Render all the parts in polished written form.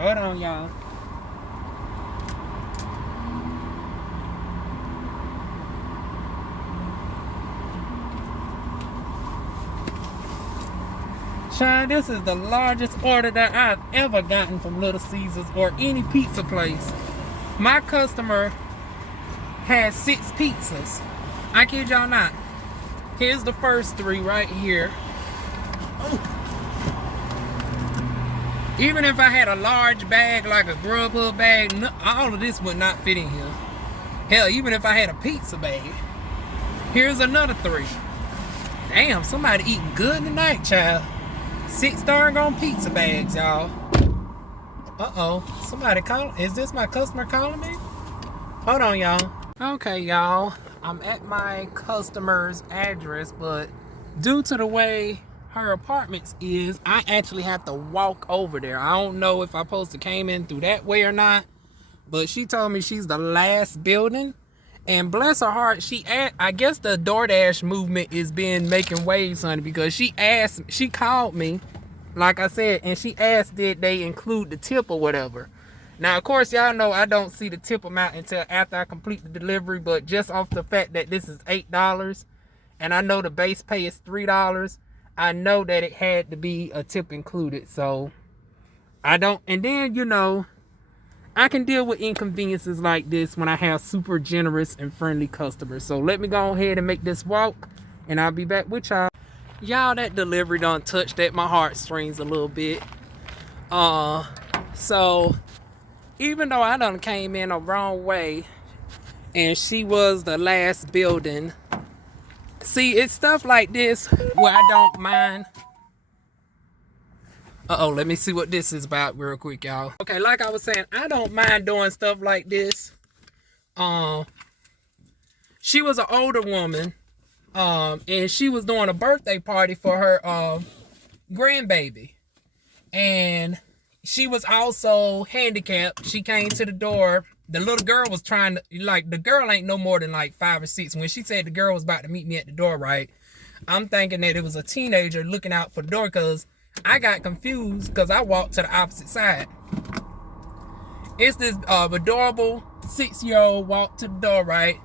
Hold on, y'all. Child, this is the largest order that I've ever gotten from Little Caesars or any pizza place. My customer has 6 pizzas. I kid y'all not. Here's the first 3 right here. Oh. Even if I had a large bag like a Grubhub bag, all of this would not fit in here. Hell, even if I had a pizza bag. Here's another 3. Damn, somebody eating good tonight, child. 6 darn on pizza bags, y'all. Uh-oh. Somebody calling. Is this my customer calling me? Hold on, y'all. Okay, y'all. I'm at my customer's address, but due to the way her apartment is, I actually have to walk over there. I don't know if I'm supposed to came in through that way or not, but she told me she's the last building. And bless her heart, I guess the DoorDash movement is making waves, honey, because she called me, like I said, and she asked did they include the tip or whatever. Now, of course, y'all know I don't see the tip amount until after I complete the delivery, but just off the fact that this is $8 and I know the base pay is $3, I know that it had to be a tip included. So I don't, and then, you know, I can deal with inconveniences like this when I have super generous and friendly customers. So let me go ahead and make this walk, and I'll be back with y'all. Y'all, that delivery done touched at my heartstrings a little bit. So even though I done came in a wrong way, and she was the last building, see, it's stuff like this where I don't mind. Uh-oh, let me see what this is about real quick, y'all. Okay, like I was saying, I don't mind doing stuff like this. She was an older woman, and she was doing a birthday party for her grandbaby. And she was also handicapped. She came to the door. The little girl was trying to, like, the girl ain't no more than like 5 or 6. When she said the girl was about to meet me at the door, right, I'm thinking that it was a teenager looking out for the door, because I got confused because I walked to the opposite side. It's this adorable 6-year-old walked to the door, right?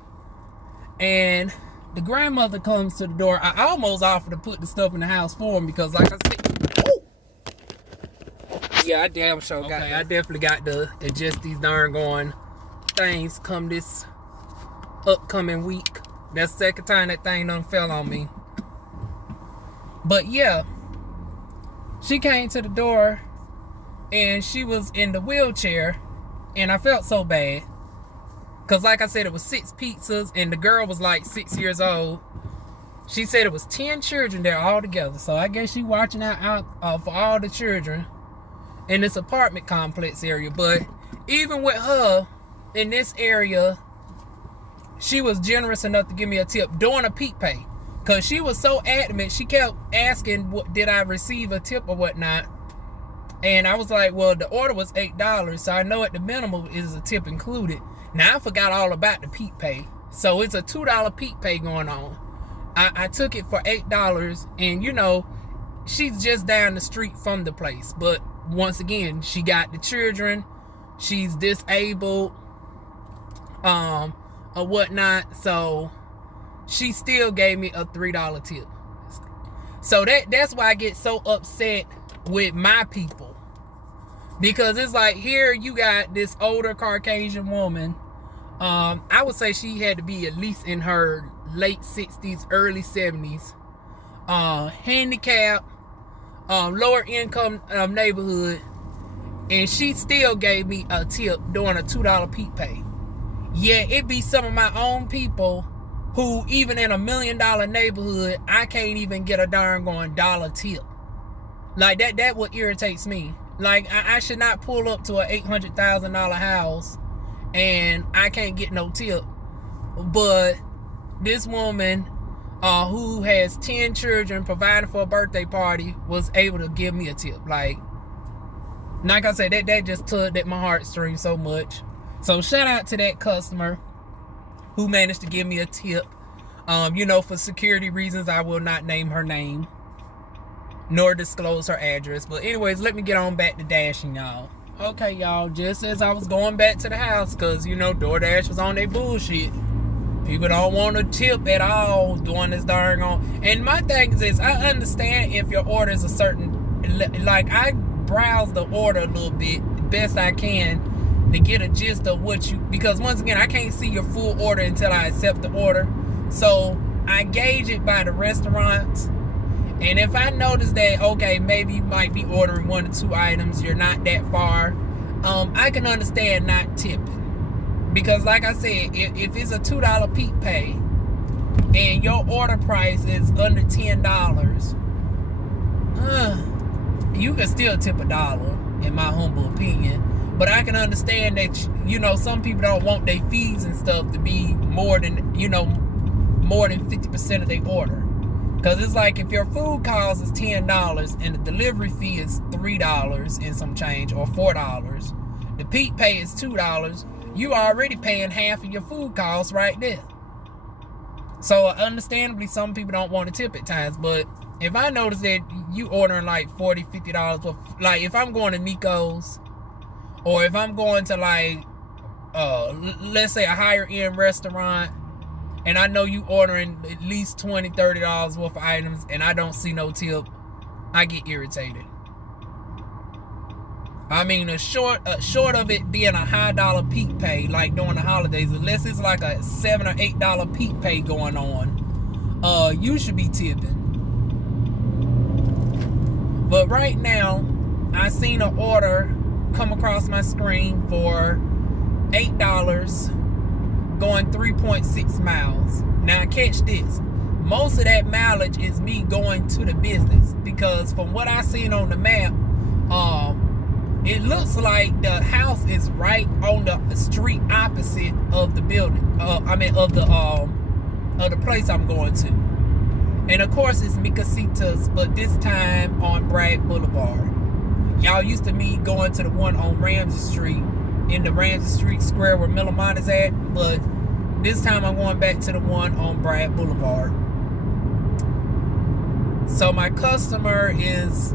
And the grandmother comes to the door. I almost offered to put the stuff in the house for him because, like I said, ooh, yeah, I damn sure got. I definitely got to adjust these darn going things come this upcoming week. That's the second time that thing done fell on me. But yeah. She came to the door and she was in the wheelchair, and I felt so bad because, like I said, it was 6 pizzas and the girl was like 6 years old. She said it was 10 children there all together, so I guess she watching out for all the children in this apartment complex area. But even with her in this area, she was generous enough to give me a tip during a peak pay. Because she was so adamant, she kept asking, did I receive a tip or whatnot? And I was like, well, the order was $8, so I know at the minimum is a tip included. Now, I forgot all about the peak pay. So it's a $2 peak pay going on. I took it for $8, and, you know, she's just down the street from the place. But once again, she got the children. She's disabled, or whatnot, so she still gave me a $3 tip. So that's why I get so upset with my people. Because it's like, here you got this older Caucasian woman. I would say she had to be at least in her late 60s, early 70s. Handicapped, lower income neighborhood. And she still gave me a tip during a $2 peak pay. Yeah, it be some of my own people who, even in $1 million neighborhood, I can't even get a darn going dollar tip. Like, that what irritates me. Like, I should not pull up to a $800,000 house and I can't get no tip. But this woman who has 10 children providing for a birthday party was able to give me a tip. Like I said, that just tugged at my heartstrings so much. So shout out to that customer who managed to give me a tip. You know, for security reasons, I will not name her name nor disclose her address. But anyways, let me get on back to dashing, y'all. Okay, y'all, just as I was going back to the house, because, you know, DoorDash was on their bullshit. People don't want to tip at all doing this darn on. And my thing is this, I understand if your order is a certain, like, I browse the order a little bit, best I can, to get a gist of what you, because once again, I can't see your full order until I accept the order. So I gauge it by the restaurants. And if I notice that, okay, maybe you might be ordering 1 or 2 items, you're not that far, I can understand not tipping. Because like I said, if it's a $2 peak pay and your order price is under $10, you can still tip $1, in my humble opinion. But I can understand that, you know, some people don't want their fees and stuff to be more than, you know, more than 50% of their order. Because it's like if your food cost is $10 and the delivery fee is $3 and some change, or $4, the peak pay is $2, you already paying half of your food costs right there. So understandably, some people don't want to tip at times. But if I notice that you ordering like $40, $50, like if I'm going to Nico's, or if I'm going to like, let's say a higher end restaurant, and I know you ordering at least $20, $30 worth of items, and I don't see no tip, I get irritated. I mean, short of it being a high dollar peak pay, like during the holidays, unless it's like a $7 or $8 peak pay going on, you should be tipping. But right now, I seen an order come across my screen for $8, going 3.6 miles. Now catch this, most of that mileage is me going to the business, because from what I seen on the map, it looks like the house is right on the street opposite of the building, of the place I'm going to. And of course it's Micasitas, but this time on Bragg Boulevard. Y'all used to me going to the one on Ramsey Street, in the Ramsey Street Square where Millamont is at, but this time I'm going back to the one on Bragg Boulevard. So my customer is,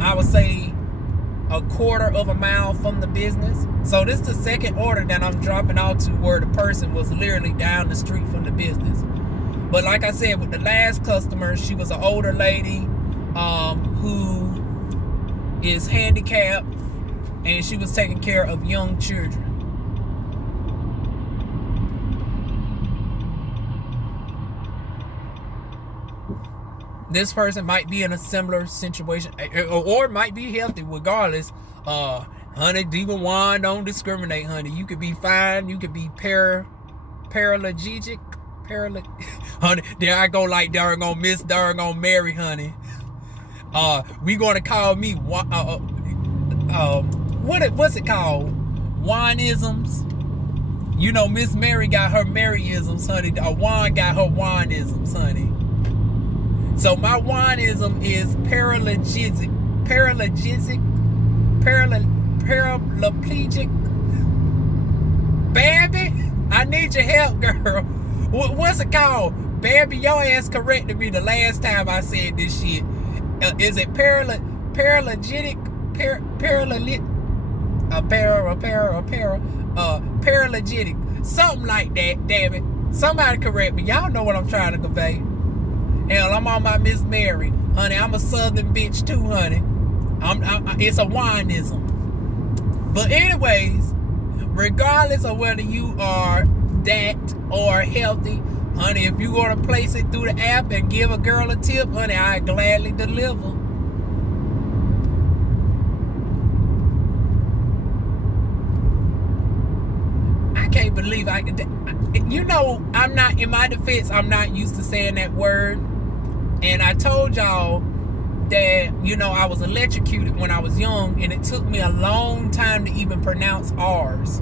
I would say, a quarter of a mile from the business. So this is the second order that I'm dropping out to, where the person was literally down the street from the business. But like I said, with the last customer, she was an older lady who is handicapped, and she was taking care of young children. This person might be in a similar situation, or might be healthy regardless. Honey, DivaWuan don't discriminate, honey. You could be fine, you could be paraplegic. Honey, there I go, like darn Miss darn Mary, honey. We gonna call me what's it called? Wineisms. You know, Miss Mary got her Maryisms, honey. Juan got her wineisms, honey. So my wineism is paraplegic. Baby, I need your help, girl. What's it called? Baby, your ass corrected me the last time I said this shit. Is it paralytic? Paralytic, something like that. Damn it, somebody correct me. Y'all know what I'm trying to convey. Hell, I'm on my Miss Mary, honey. I'm a southern bitch too, honey. It's a wineism. But anyways, regardless of whether you are that or healthy, honey, if you gonna place it through the app and give a girl a tip, honey, I gladly deliver. I can't believe you know, I'm not, in my defense, I'm not used to saying that word. And I told y'all that, you know, I was electrocuted when I was young, and it took me a long time to even pronounce R's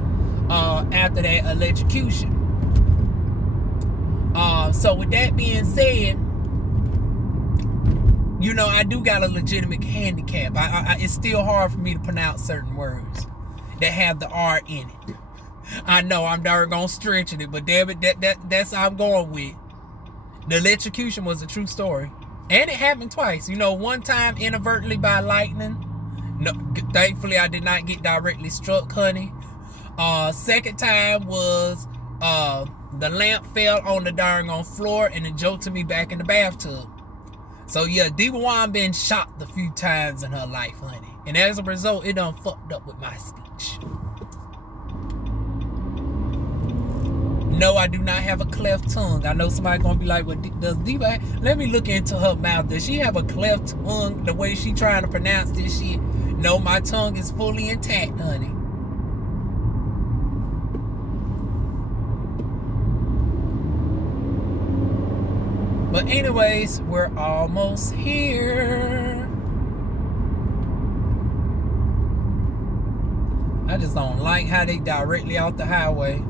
after that electrocution. So with that being said, you know, I do got a legitimate handicap. It's still hard for me to pronounce certain words that have the R in it. I know I'm darn gonna stretching it, but damn it, that's how I'm going with. The electrocution was a true story, and it happened twice. You know, one time inadvertently by lightning, No, thankfully I did not get directly struck, honey. Second time was the lamp fell on the darn on floor and it jolted me back in the bathtub. So yeah, DivaWuan been shocked a few times in her life, honey. And as a result, it done fucked up with my speech. No, I do not have a cleft tongue. I know somebody gonna be like, "Well, does Diva?" Let me look into her mouth. Does she have a cleft tongue? The way she trying to pronounce this shit? No, my tongue is fully intact, honey. But anyways, we're almost here. I just don't like how they directly off the highway.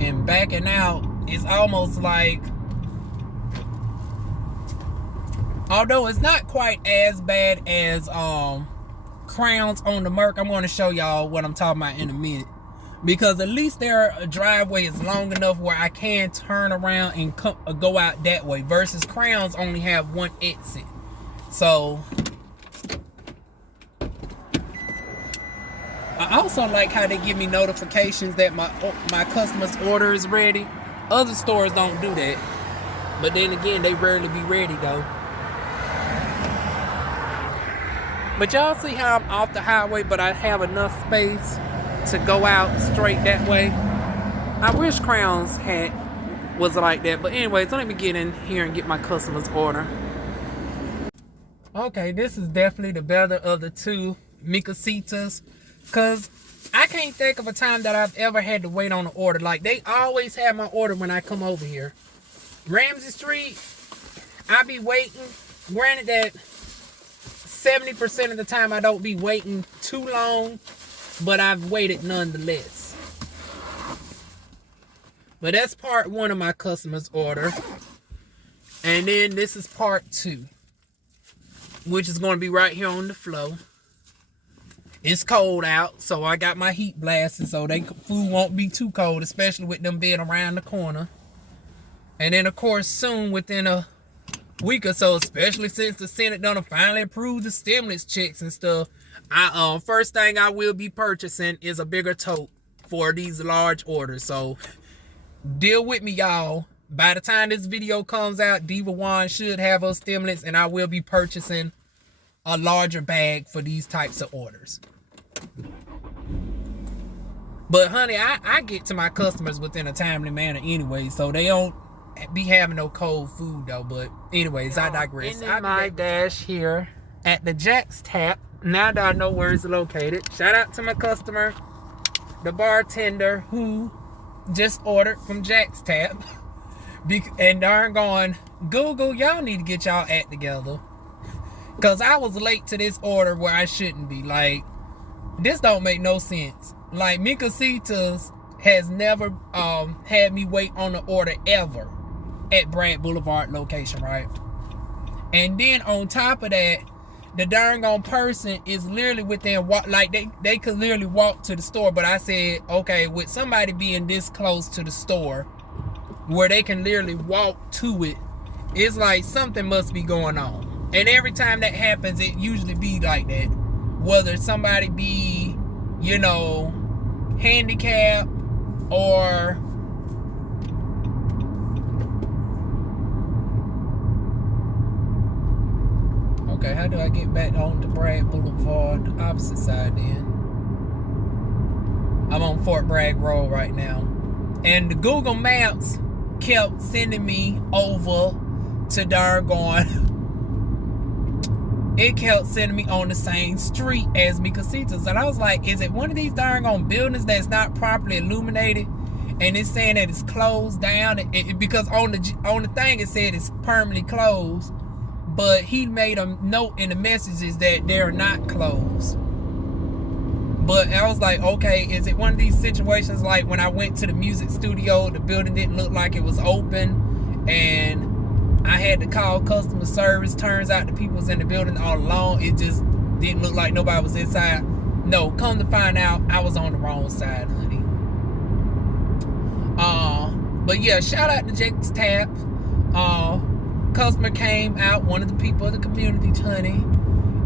And backing out is almost like, although it's not quite as bad as crowns on the Merc. I'm going to show y'all what I'm talking about in a minute, because at least their driveway is long enough where I can turn around and go out that way, versus crowns only have one exit. So I also like how they give me notifications that my customer's order is ready. Other stores don't do that, but then again, they rarely be ready though. But y'all see how I'm off the highway, but I have enough space to go out straight that way. I wish crowns was like that. But anyways, let me get in here and get my customer's order. Okay, this is definitely the better of the two Micasitas, because I can't think of a time that I've ever had to wait on an order. Like, they always have my order when I come over here. Ramsey Street, I be waiting. Granted that 70% of the time I don't be waiting too long, but I've waited nonetheless. But that's part one of my customer's order. And then this is part two, which is going to be right here on the floor. It's cold out, so I got my heat blasted so they food won't be too cold, especially with them being around the corner. And then, of course, soon, within a week or so, especially since the Senate done finally approved the stimulus checks and stuff, first thing I will be purchasing is a bigger tote for these large orders. So deal with me, y'all. By the time this video comes out, DivaWuan should have a stimulus, and I will be purchasing a larger bag for these types of orders. But honey, I get to my customers within a timely manner anyway, so they don't be having no cold food though. But anyways, I digress. I'm my dash here at the Jack's Tap. Now that I know where it's located, shout out to my customer, the bartender who just ordered from Jack's Tap. And darn going, Google, y'all need to get y'all act together, because I was late to this order where I shouldn't be. Like, this don't make no sense. Like, Micasitas has never had me wait on the order ever at Brad Boulevard location, right? And then on top of that, the darn gone person is literally within like they could literally walk to the store. But I said, okay, with somebody being this close to the store where they can literally walk to it, it's like something must be going on. And every time that happens, it usually be like that. Whether somebody be, you know, handicapped or okay, how do I get back on to Bragg Boulevard, the opposite side then? I'm on Fort Bragg Road right now. And the Google Maps kept sending me over to Dargon. It kept sending me on the same street as Micasitas. And I was like, is it one of these darn buildings that's not properly illuminated? And it's saying that it's closed down. Because on the thing it said it's permanently closed. But he made a note in the messages that they're not closed. But I was like, okay, is it one of these situations like when I went to the music studio, the building didn't look like it was open, and I had to call customer service. Turns out the people was in the building all along. It just didn't look like nobody was inside. No, come to find out, I was on the wrong side, honey. But yeah, shout out to Jake's Tap. Customer came out, one of the people of the community, honey.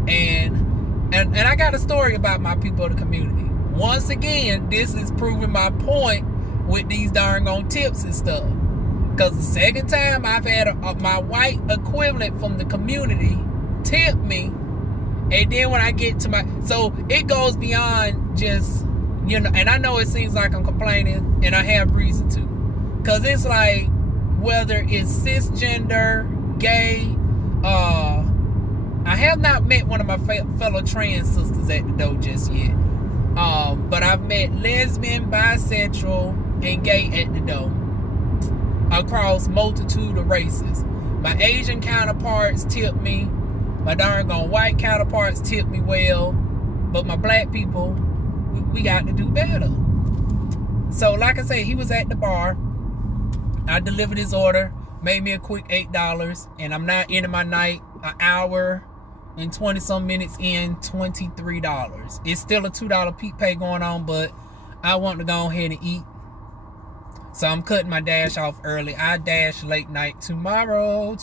And I got a story about my people of the community. Once again, this is proving my point with these darn on tips and stuff. Because the second time I've had my white equivalent from the community tip me, and then when I get to my, so it goes beyond just, you know, and I know it seems like I'm complaining, and I have reason to. Because it's like, whether it's cisgender, gay, I have not met one of my fellow trans sisters at the door just yet. But I've met lesbian, bisexual, and gay at the door across multitude of races. My Asian counterparts tip me. My darn gone white counterparts tip me well. But my black people, we got to do better. So like I say, he was at the bar. I delivered his order, made me a quick $8, and I'm not ending my night an hour and 20 some minutes in, $23. It's still a $2 peak pay going on, but I want to go ahead and eat. So I'm cutting my dash off early. I dash late night tomorrow.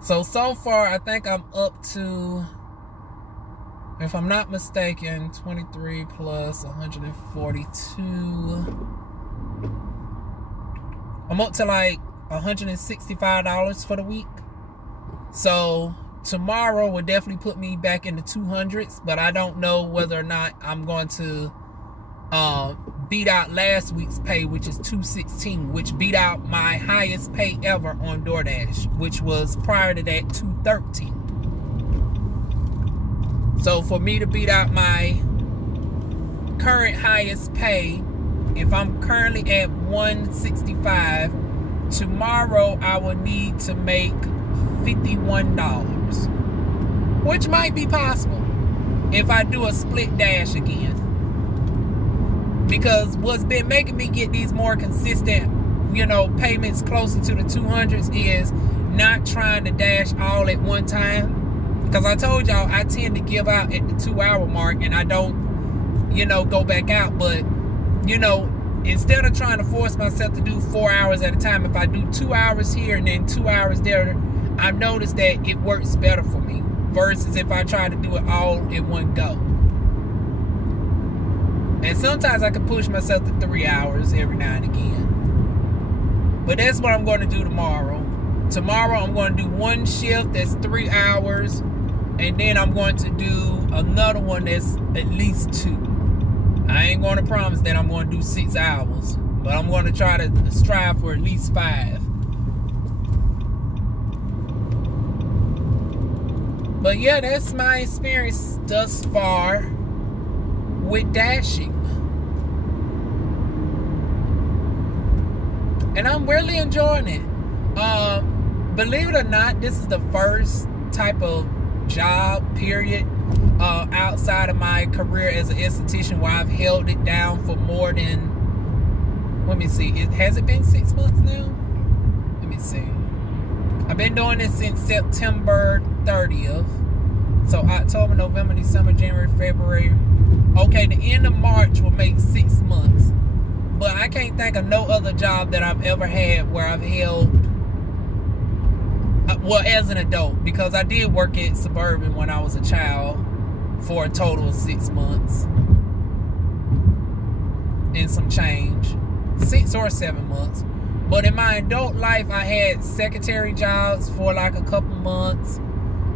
So far, I think I'm up to, if I'm not mistaken, 23 plus 142. I'm up to like $165 for the week. So tomorrow will definitely put me back in the 200s, but I don't know whether or not I'm going to beat out last week's pay, which is $216, which beat out my highest pay ever on DoorDash, which was prior to that $213. So for me to beat out my current highest pay, if I'm currently at $165, tomorrow I will need to make $51, which might be possible if I do a split dash again. Because what's been making me get these more consistent, you know, payments closer to the 200s is not trying to dash all at one time. Because I told y'all I tend to give out at the 2-hour mark and I don't, you know, go back out. But, you know, instead of trying to force myself to do 4 hours at a time, if I do 2 hours here and then 2 hours there, I've noticed that it works better for me versus if I try to do it all in one go. And sometimes I can push myself to 3 hours every now and again. But that's what I'm going to do tomorrow. Tomorrow I'm going to do one shift that's 3 hours. And then I'm going to do another one that's at least 2. I ain't going to promise that I'm going to do 6 hours. But I'm going to try to strive for at least 5. But yeah, that's my experience thus far with dashing. And I'm really enjoying it. Believe it or not, this is the first type of job, period, outside of my career as an esthetician where I've held it down for more than, let me see, has it been 6 months now? Let me see. I've been doing this since September 30th. So October, November, December, January, February. Okay, the end of March will make 6 months. But I can't think of no other job that I've ever had where I've held, well, as an adult, because I did work at Suburban when I was a child for a total of 6 months and some change, 6 or 7 months. But in my adult life, I had secretary jobs for like a couple months.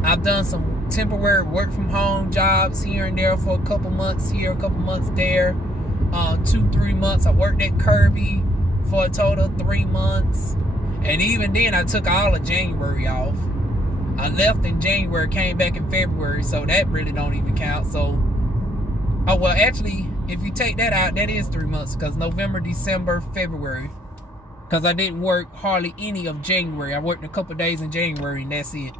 I've done some temporary work from home jobs here and there for a couple months here, a couple months there, 2-3 months. I worked at Kirby for a total of 3 months. And even then, I took all of January off. I left in January, came back in February, so that really don't even count. So, oh, well, actually, if you take that out, that is 3 months, because November, December, February. Because I didn't work hardly any of January. I worked a couple days in January, and that's it.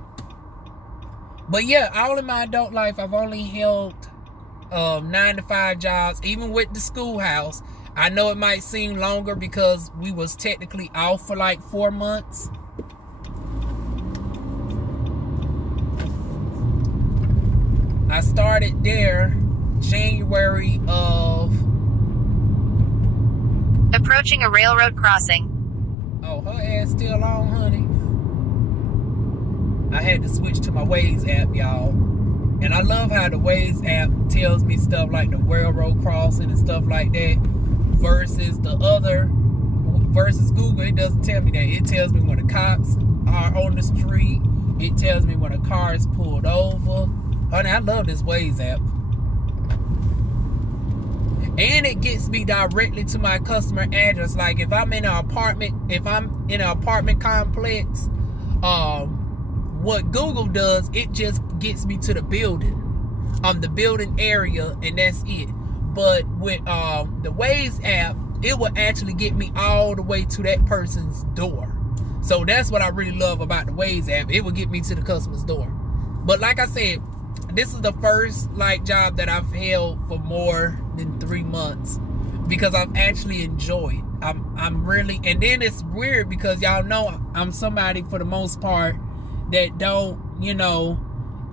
But yeah, all in my adult life, I've only held 9-to-5 jobs, even with the schoolhouse. I know it might seem longer because we was technically off for like 4 months. I started there January of Approaching a railroad crossing. Oh, her ass still on, honey. I had to switch to my Waze app, y'all. And I love how the Waze app tells me stuff like the railroad crossing and stuff like that versus Google. It doesn't tell me that. It tells me when the cops are on the street. It tells me when a car is pulled over. Honey, I love this Waze app. And it gets me directly to my customer address. Like if I'm in an apartment complex, what Google does, it just gets me to the building area, and that's it. But with the Waze app, it will actually get me all the way to that person's door. So that's what I really love about the Waze app. It will get me to the customer's door. But like I said, this is the first job that I've held for more than 3 months because I've actually enjoyed. I'm really, and then it's weird because y'all know I'm somebody for the most part that don't,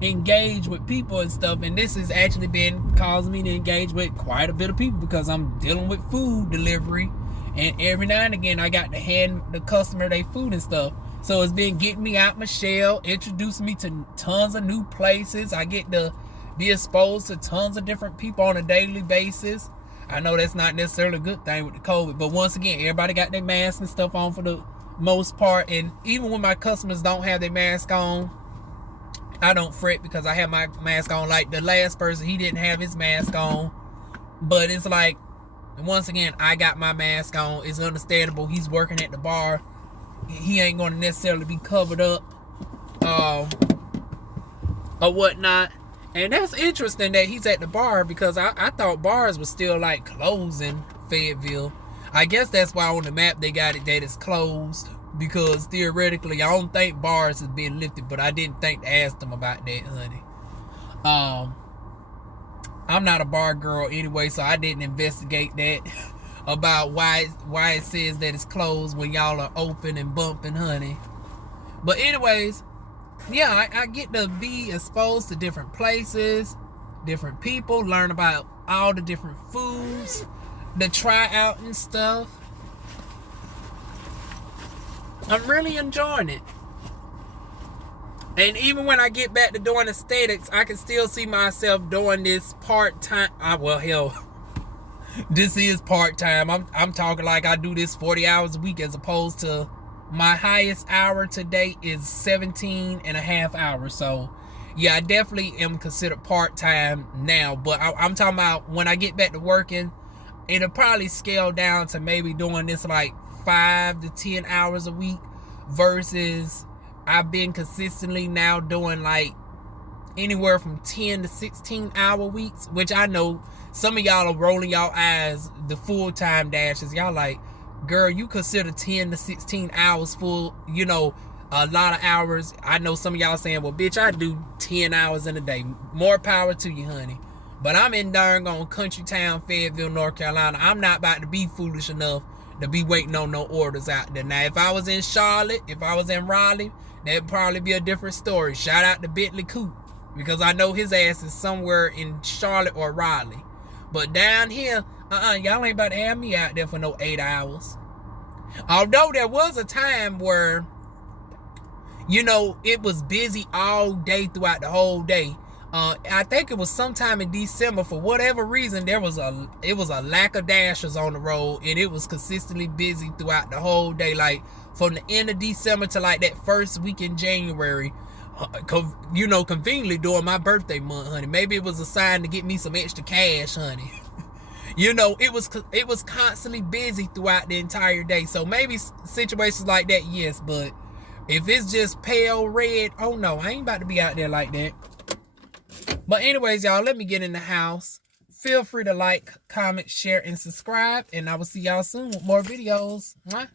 engage with people and stuff, and this has actually been causing me to engage with quite a bit of people because I'm dealing with food delivery, and every now and again I got to hand the customer their food and stuff. So it's been getting me out my shell, introducing me to tons of new places. I get to be exposed to tons of different people on a daily basis. I know that's not necessarily a good thing with the COVID, but once again, everybody got their masks and stuff on for the most part, and even when my customers don't have their mask on, I don't fret because I have my mask on. Like the last person, he didn't have his mask on, but it's like, once again, I got my mask on. It's understandable. He's working at the bar. He ain't going to necessarily be covered up or whatnot. And that's interesting that he's at the bar because I thought bars were still like closed in Fayetteville. I guess that's why on the map they got it that it's closed, because theoretically I don't think bars is being lifted, but I didn't think to ask them about that, honey. I'm not a bar girl anyway, so I didn't investigate that about why it says that it's closed when y'all are open and bumping, honey. But anyways, yeah, I get to be exposed to different places, different people, learn about all the different foods, to try out and stuff. I'm really enjoying it. And even when I get back to doing aesthetics, I can still see myself doing this part-time. Well, hell, this is part-time. I'm talking like I do this 40 hours a week as opposed to my highest hour to date is 17 and a half hours. So, yeah, I definitely am considered part-time now. But I'm talking about when I get back to working, it'll probably scale down to maybe doing this like 5 to 10 hours a week versus I've been consistently now doing like anywhere from 10 to 16 hour weeks, which I know some of y'all are rolling y'all eyes, the full-time dashes. Y'all like, girl, you consider 10 to 16 hours full, a lot of hours. I know some of y'all saying, well, bitch, I do 10 hours in a day. More power to you, honey. But I'm in darn on country town, Fayetteville, North Carolina. I'm not about to be foolish enough to be waiting on no orders out there. Now, if I was in Charlotte, if I was in Raleigh, that'd probably be a different story. Shout out to Bentley Coop, because I know his ass is somewhere in Charlotte or Raleigh. But down here, y'all ain't about to have me out there for no 8 hours. Although there was a time where, it was busy all day throughout the whole day. I think it was sometime in December, for whatever reason, it was a lack of dashers on the road, and it was consistently busy throughout the whole day, like from the end of December to like that first week in January. Conveniently during my birthday month, honey. Maybe it was a sign to get me some extra cash, honey. It was constantly busy throughout the entire day. So maybe situations like that, yes, but if it's just pale red, oh no, I ain't about to be out there like that. But anyways, y'all, let me get in the house. Feel free to like, comment, share, and subscribe. And I will see y'all soon with more videos. Mwah.